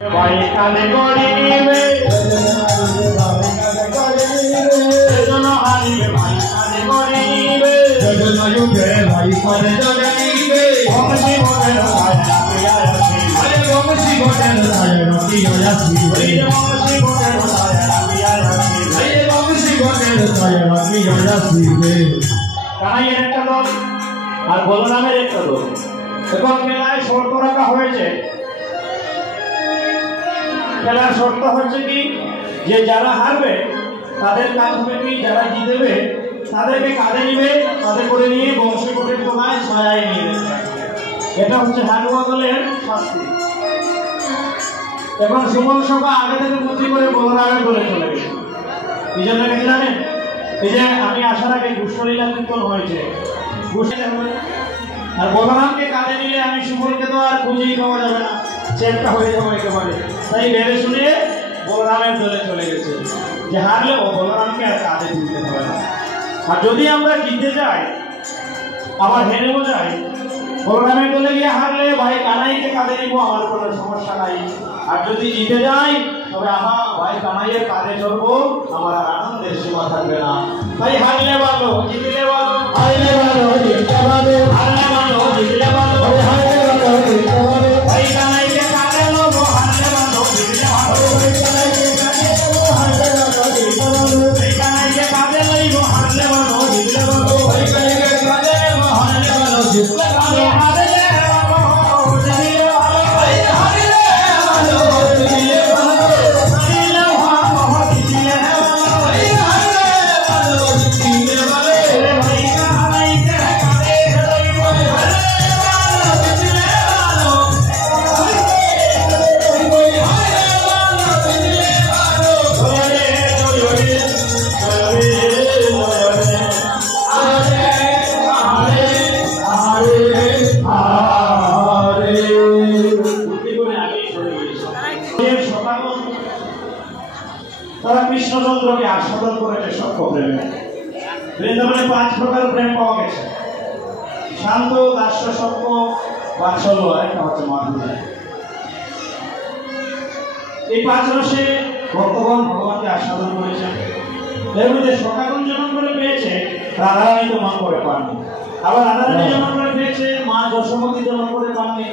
ভাই কানে গড়িবে যোজন হারিবে ভাই কানে গড়িবে যোজন যুগে ভাই কানে গড়িবে বংশী বটের রায় রাখিয়াছি আরে বংশী বটের রায় রাখিয়াছি বংশী বটের রায় রাখিয়াছি আরে বংশী বটের রায় রাখিয়াছি কানাইয়ের একটা দল আর বলরামের একটা দল। এখন খেলায় শর্ত রাখা হয়েছে। খেলার শর্ত হচ্ছে কি যে যারা হারবে তাদের কাজ হবে কি, যারা জিতবে তাদেরকে কাঁধে নিবে, কাঁধে করে নিয়ে বংশী কোটের কোনায় ছায়ায় নিয়ে যাবে। এটা হচ্ছে হারুয়া দলের শাস্তি। এখন সুমন সভা আগে থেকে বুদ্ধি করে বলরামের দলে চলে গেছে। কি জন্য গেছে জানেন? এই যে আমি আসার আগে ঘুষলীলা কীর্তন হয়েছে, আর বলরামকে কাঁধে নিলে আমি সুমনকে তো আর খুঁজেই পাওয়া যাবে না, চেষ্টা হয়ে যাবো একেবারে। তাই ভেবে শুনে বলরামের দলে চলে গেছে যে হারলেও বলরামকে আর কাঁধে তুলতে হবে না। আর যদি আমরা জিতে যাই আবার হেরেও যাই, বলরামের দলে গিয়ে হারলে ভাই কানাইকে কাঁধে নিব, আমার কোনো সমস্যা নাই। আর যদি জিতে যাই তবে আমার ভাই কানাইয়ের কাঁধে চড়বো, আমার আর আনন্দের সীমা থাকবে না। তাই হারলে ভালো, জিতলে ভালো, হারলে ভালো, জিতলে ভালো, হারলে ভালো, জিতলে ভালো, হারলে ভালো, জিতলে ভালো, ভাই কানাইকে কাঁধে নেবো, হারলে ভালো, জিতলে ভালো, ভাই কানাইকে কাঁধে নেবো, হারলে ভালো, জিতলে ভালো, ভাই কানাইকে কাঁধে লইবো, হারলে ভালো, জিতলে ভালো, ভাই কানাইকে কাঁধে নেবো, হারলে ভালো, জিতলে ভালো, হারলে ভালো, জিতলে ভালো, ভাই হারলে ভালো, জিতলে ভালো, হারলে ভালো, জিতলে ভালো, ভাই হারলে ভালো, জিতলে ভালো, ভাই কানাইকে কাঁধে লইবো, হারলে ভালো, জিতলে ভালো, তারা কৃষ্ণচন্দ্রকে আস্বাদন করেছে সক্ষ প্রেমে। বৃন্দাবনে 5 প্রকার প্রেম পাওয়া গেছে: শান্ত, দাস্য, সক্ষ, বাৎসল্য, একটা হচ্ছে মাধুর্য। এই 5 রসে ভক্তগণ ভগবানকে আস্বাদন করেছেন। এর মধ্যে সখাগণ যেমন করে পেয়েছে রাধারানী তেমন করে পাননি, আবার রাধারানী যেমন করে পেয়েছে মা যশোমতী তেমন করে পাননি।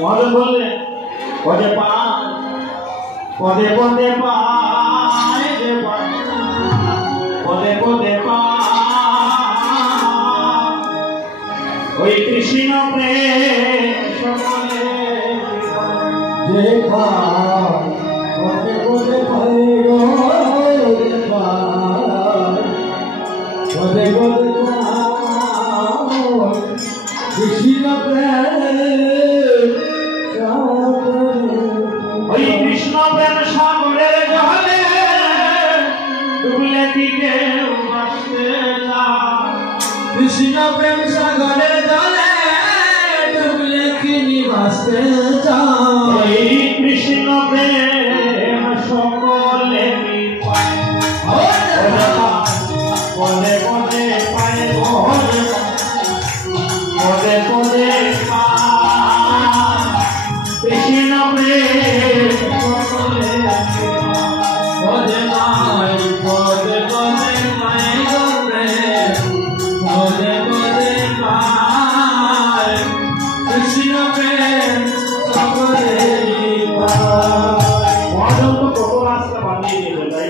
মহাদেব বললেন পদে পান, পদে পদে পায় যে পায়, পদে পদে পায় ওই কৃষ্ণ প্রেম সকলে যে পায়, পদে পদে পায় গো যে পায়, পদে পদে পায় কৃষ্ণ প্রেম ওই কৃষ্ণ প্রেম সাগরের জলে ডুবলে কি কেউ ভাসতে চায়, কৃষ্ণ প্রেম সাগরের জলে ডুবলে কি ভাসতে চায়, ওই কৃষ্ণ প্রেম সকলে পায়, পদে পদে পায়, পদে পদে পায় কৃষ্ণ প্রেম সকলে পদে পায়, পদে পদে পায় গো প্রেম, পদে পদে পায় কৃষ্ণ প্রেম সকলে পায়। মহাজন তো কত রাস্তা বানিয়ে দিয়েছেন, তাই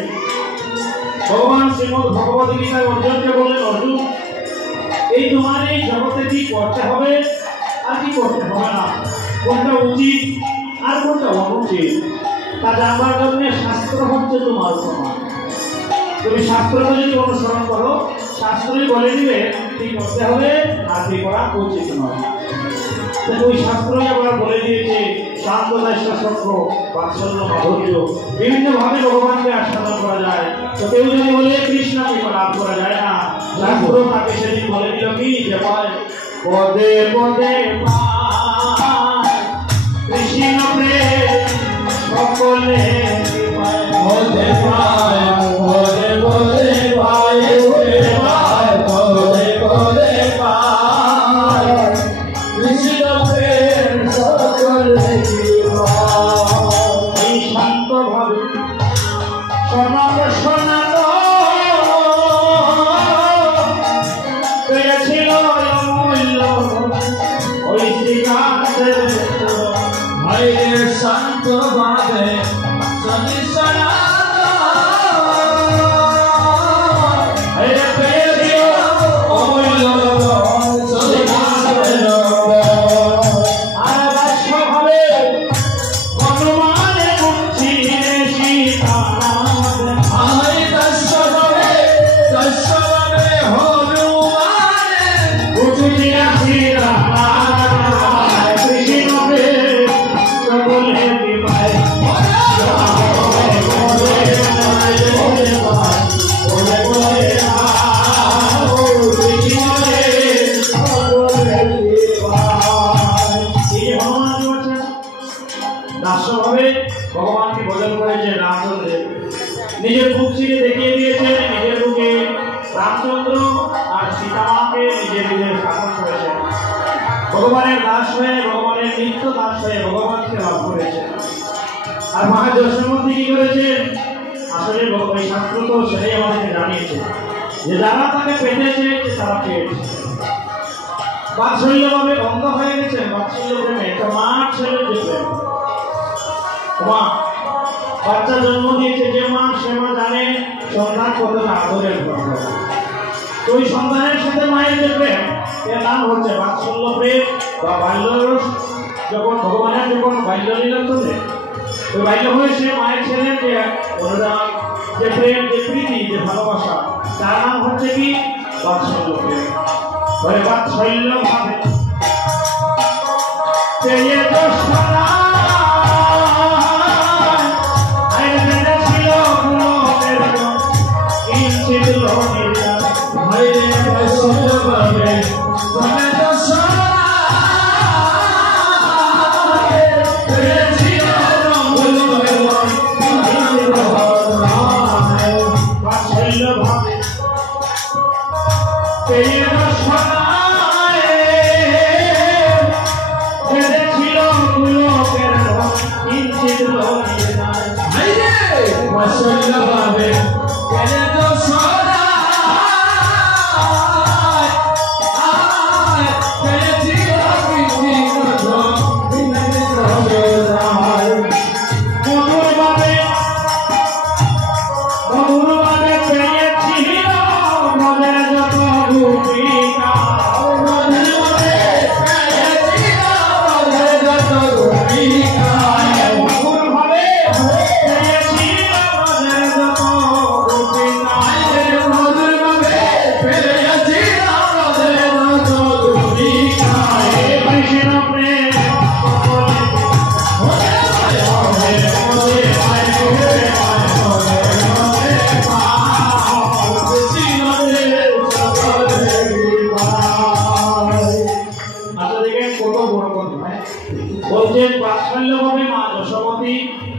ভগবান শ্রীমদ্ ভগবদ গীতায় অর্জুনকে বললেন, অর্জুন এই তোমার এই জগতে কি করতে হবে আর কি করতে হবে না, কোনটা উচিত আর কোনটা অনুচিত, তা জানবার জন্য শাস্ত্র হচ্ছে তোমার প্রমাণ। তুমি শাস্ত্রকে যদি অনুসরণ করো, শাস্ত্রই বলে দিবে কি করতে হবে আর কি করা উচিত নয়। ওই শাস্ত্রই আবার বলে দিয়েছে শান্ত, দাস্য, সক্ষ, বাৎসল্য, মাধুর্য, বিভিন্ন ভাবে ভগবানকে আস্বাদন করা যায়। তো কেউ যদি বলে কৃষ্ণকে লাভ করা যায় না, শাস্ত্র তাকে সেদিন বলে দিল কি যে পায় পদে পদে পায় কৃষ্ণ প্রেম সকলে পায়, পদে পায়, পদে পদে পায়, পদে পদে পায় কৃষ্ণ প্রেম সকলে हरे संत भावे सनी सनातन हरे प्रिय अमूल्य सदी भगवान की भजन करेছে রামচন্দ্র নিজের বুক চিরে দেখিয়ে দিয়েছেন নিজের বুকে রামচন্দ্র আর সীতামাকে নিজের নিজের শাসন করেছেন ভগবানের দাস হয়ে ভগবানের নিত্য দাস হয়ে ভগবানকে লাভ করেছেন আর মা যশোমতী কি করেছেন আসলে ওই শাস্ত্র তো সেটাই আমাদেরকে জানিয়েছে যে যারা তাকে পেতেছে তারা পেয়েছে বাৎসল্যভাবে অন্ধ হয়ে গেছে বাৎসল্য প্রেমে একটা মা ছেলের যে প্রেম মা বাচ্চা জন্ম দিয়েছে যে মা সে মা জানে সন্তান কতটা আদরের কথা তো ওই সন্তানের সাথে মায়ের যে প্রেম এর নাম হচ্ছে বাৎসল্য প্রেম বা বাল্যরস যখন ভগবানের যখন বাল্যলীলা চলে ওই বাল্য হয়ে সে মায়ের ছেলের যে অনুরাগ যে প্রেম যে প্রীতি যে ভালোবাসা তার নাম হচ্ছে কি বাৎসল্য প্রেম বলে বাৎসল্য ভাবে পেয়ে তো সোনা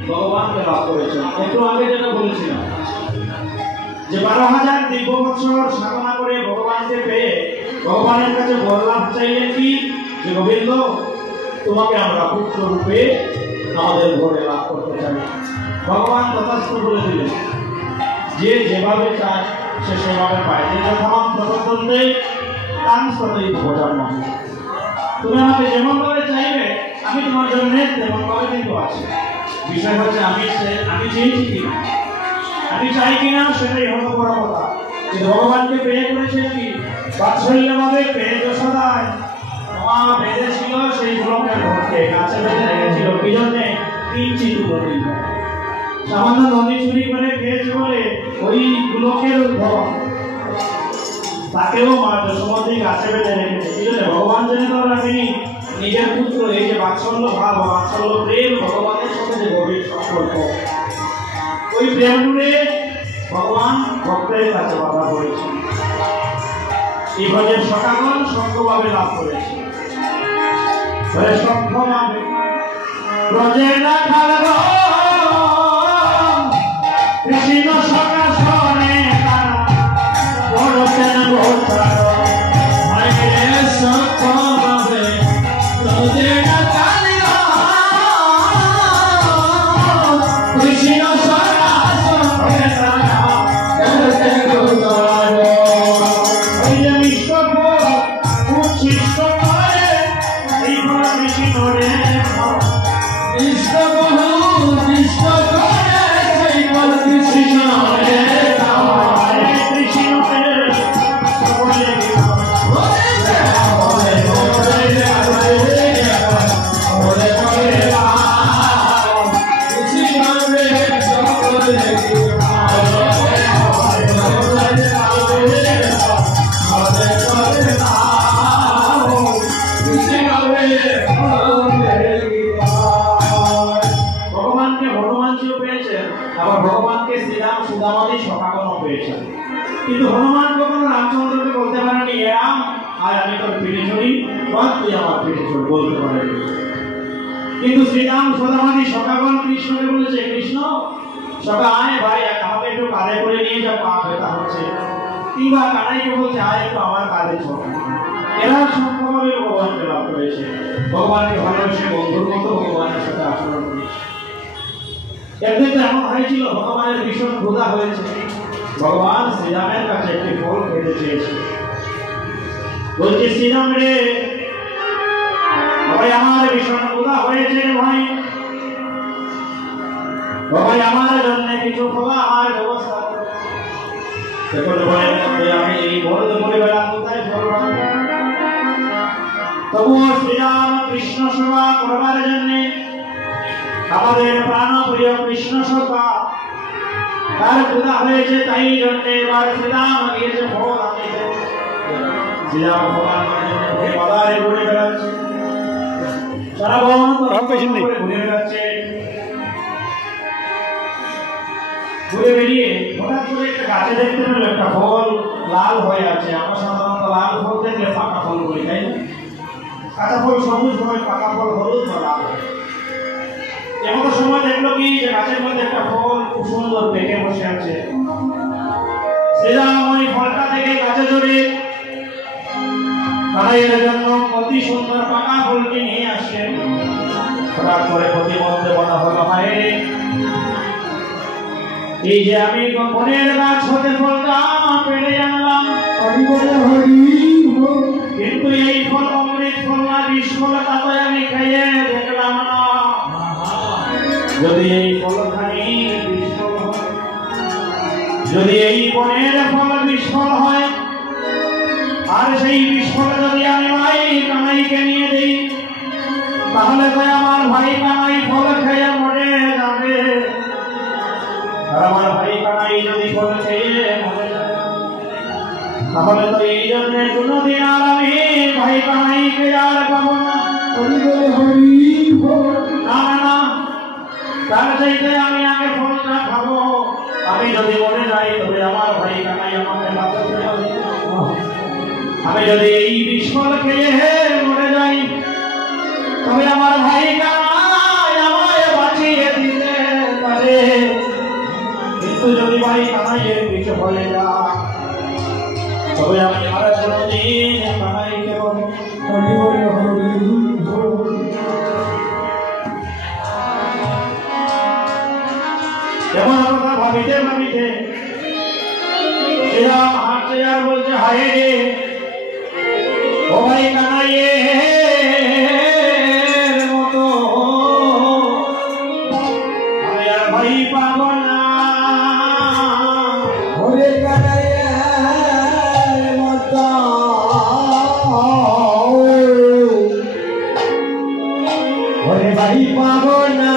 ভগবানকে লাভ করেছেন একটু আগে যেটা বলেছিলাম যে 12,000 দিব্য বৎসর সাধনা করে ভগবানকে পেয়ে ভগবানের কাছে বরলাভ চাইলেন কি যে গোবিন্দ তোমাকে আমরা পুত্র রূপে আমাদের ঘরে লাভ করতে চাই ভগবান তথাস্তু বলে দিলেন যে যেভাবে চায় সে সেভাবে পায় যে যথামান প্রবর্তন্তে তাং সতই ভোজন তুমি আমাকে যেমন ভাবে চাইবে আমি তোমার জন্য তেমন ভাবে কিন্তু আছি বিষয় হচ্ছে আমি চেয়েছি কিনা আমি চাই কিনা সেটাই হলো বড় কথা যে ভগবানকে পেয়ে করেছে কি বাৎসল্যভাবে পেয়ে যশোদায় মা বেঁধেছিল সেই গোলকের ভক্তে কাছে বেঁধে রেখেছিল কি জন্যে কিঞ্চিত গতি সামান্য নদী চুরি করে খেয়েছে বলে ওই গোলকের উদ্ভব তাকেও মা যশোমতী কাছে বেঁধে রেখেছে কি জন্য ভগবান জেনে তো রাখেনি নিজের পুত্র এই যে বাৎসল্য ভাব বাৎসল্য প্রেম ভগবানের সাথে যে গভীর সম্পর্ক ওই প্রেম জুড়ে ভগবান ভক্তের কাছে বাধা করেছে এই ভজের সকাগণ সঙ্গভাবে লাভ করেছে সক্ষভাবে ব্রজের রাখাল কৃষ্ণ সকা শরণে বড়তেন গোচার সক্ষভাবে ব্রজের রাখাল কৃষ্ণ সকা শরণে কৃষ্ণ বহু কৃষ্ণ করে সেই বল কৃষ্ণ রে হরে কৃষ্ণ রে বলে কিন্তু হনুমান কখনো রামচন্দ্রকে বলতে পারেনি রাম আর আমি তোর পিঠে চড়ি বা তুই আমার পিঠে চড় বলতে পারেনি। কিন্তু শ্রীরাম সদামাদি সখাগণ কৃষ্ণকে বলেছে কৃষ্ণ সখা আয় ভাই আমাকে একটু কাঁধে করে নিয়ে যা পা ব্যথা হচ্ছে, কিংবা কানাইকে বলছে আয় একটু আমার কাঁধে চড়। এরা সম্পূর্ণভাবে ভগবানকে লাভ করেছে, ভগবানকে ভালোবেসে বন্ধুর মতো ভগবানের সাথে আচরণ করেছে। একদিন তো এমন হয়েছিল ভগবানের ভীষণ ক্ষুধা হয়েছে, ভগবান শ্রীরামের কাছে একটি ফল খেতে চেয়েছে। বলছে শ্রীরাম রে ভাই আমার ভীষণ ক্ষুধা হয়েছে ভাই, ভাই আমার জন্য কিছু ফল আমার ব্যবস্থা আমি এই বড় পরিবেলা কোথায় ফল। তবুও শ্রীরাম কৃষ্ণ সেবা করবার জন্য আমাদের প্রাণপ্রিয় কৃষ্ণ সখা তার ক্ষুধা হয়েছে, তাই জন্য এবার শ্রীরাম গিয়েছে ফল আনতে। শ্রীরাম ফল আনবার জন্য বাজারে ঘুরে বেড়াচ্ছে, সারা বন ঘুরে বেড়াচ্ছে। ঘুরে বেরিয়ে হঠাৎ করে একটা গাছে দেখতে পেল একটা ফল লাল হয়ে আছে। আমরা সাধারণত লাল ফল দেখলে পাকা ফল বলি, তাই না? কাঁচা ফল সবুজ হয়, পাকা ফল হলুদ বা লাল হয়। এমন সময় দেখলো কি যে গাছের মধ্যে একটা ফল খুব সুন্দর পেকে বসে আছে। শ্রীরাম ওই ফলটা থেকে গাছে ধরে কানাইয়ের জন্য অতি সুন্দর পাকা ফলটি নিয়ে আসে। হঠাৎ করে প্রতিমধ্যে বলা হলো হায় এই যে আমি বনের গাছ হতে ফলটা পেড়ে আনলাম, কিন্তু এই ফল অমৃত ফল না বিষ ফল তা তো আমি খাইয়ে দেখলাম না। যদি এই ফলখানি বিফল হয়, যদি এই বনের ফল বিফল হয়, আর সেই বিফল যদি আমি ভাই কানাইকে নিয়ে দিই, তাহলে তো আমার ভাই কানাই ফল খেয়ে মরে যাবে। আর আমার ভাই কানাই যদি ফল খেয়ে মরে যায়, তাহলে তো এই জন্য কোনোদিন আর আমি ভাই কানাইকে আর পাবো না। না না, তার চাইতে আমি আগে ফলটা খাবো। আমি যদি মরে যাই তবে আমার ভাই কানাই আমাকে বাঁচাতে হবে। আমি যদি এই বিফল খেয়ে মরে যাই তবে আমার ভাই কানাই আমায় বাঁচিয়ে দিতে পারে। কিন্তু যদি ভাই কানাইয়ের পিছু হয়ে যায় তবে আমি আর কোনোদিন কানাইকে বলবো। এমন কথা ভাবিতে ভাবিতে শ্রীরাম হাঁটছে আর বলছে হায় রে ও ভাই কানাইয়ের মতো আমি আর ভাই পাবো না। ওরে কানাইয়ের মতো ওরে ভাই পাবো না।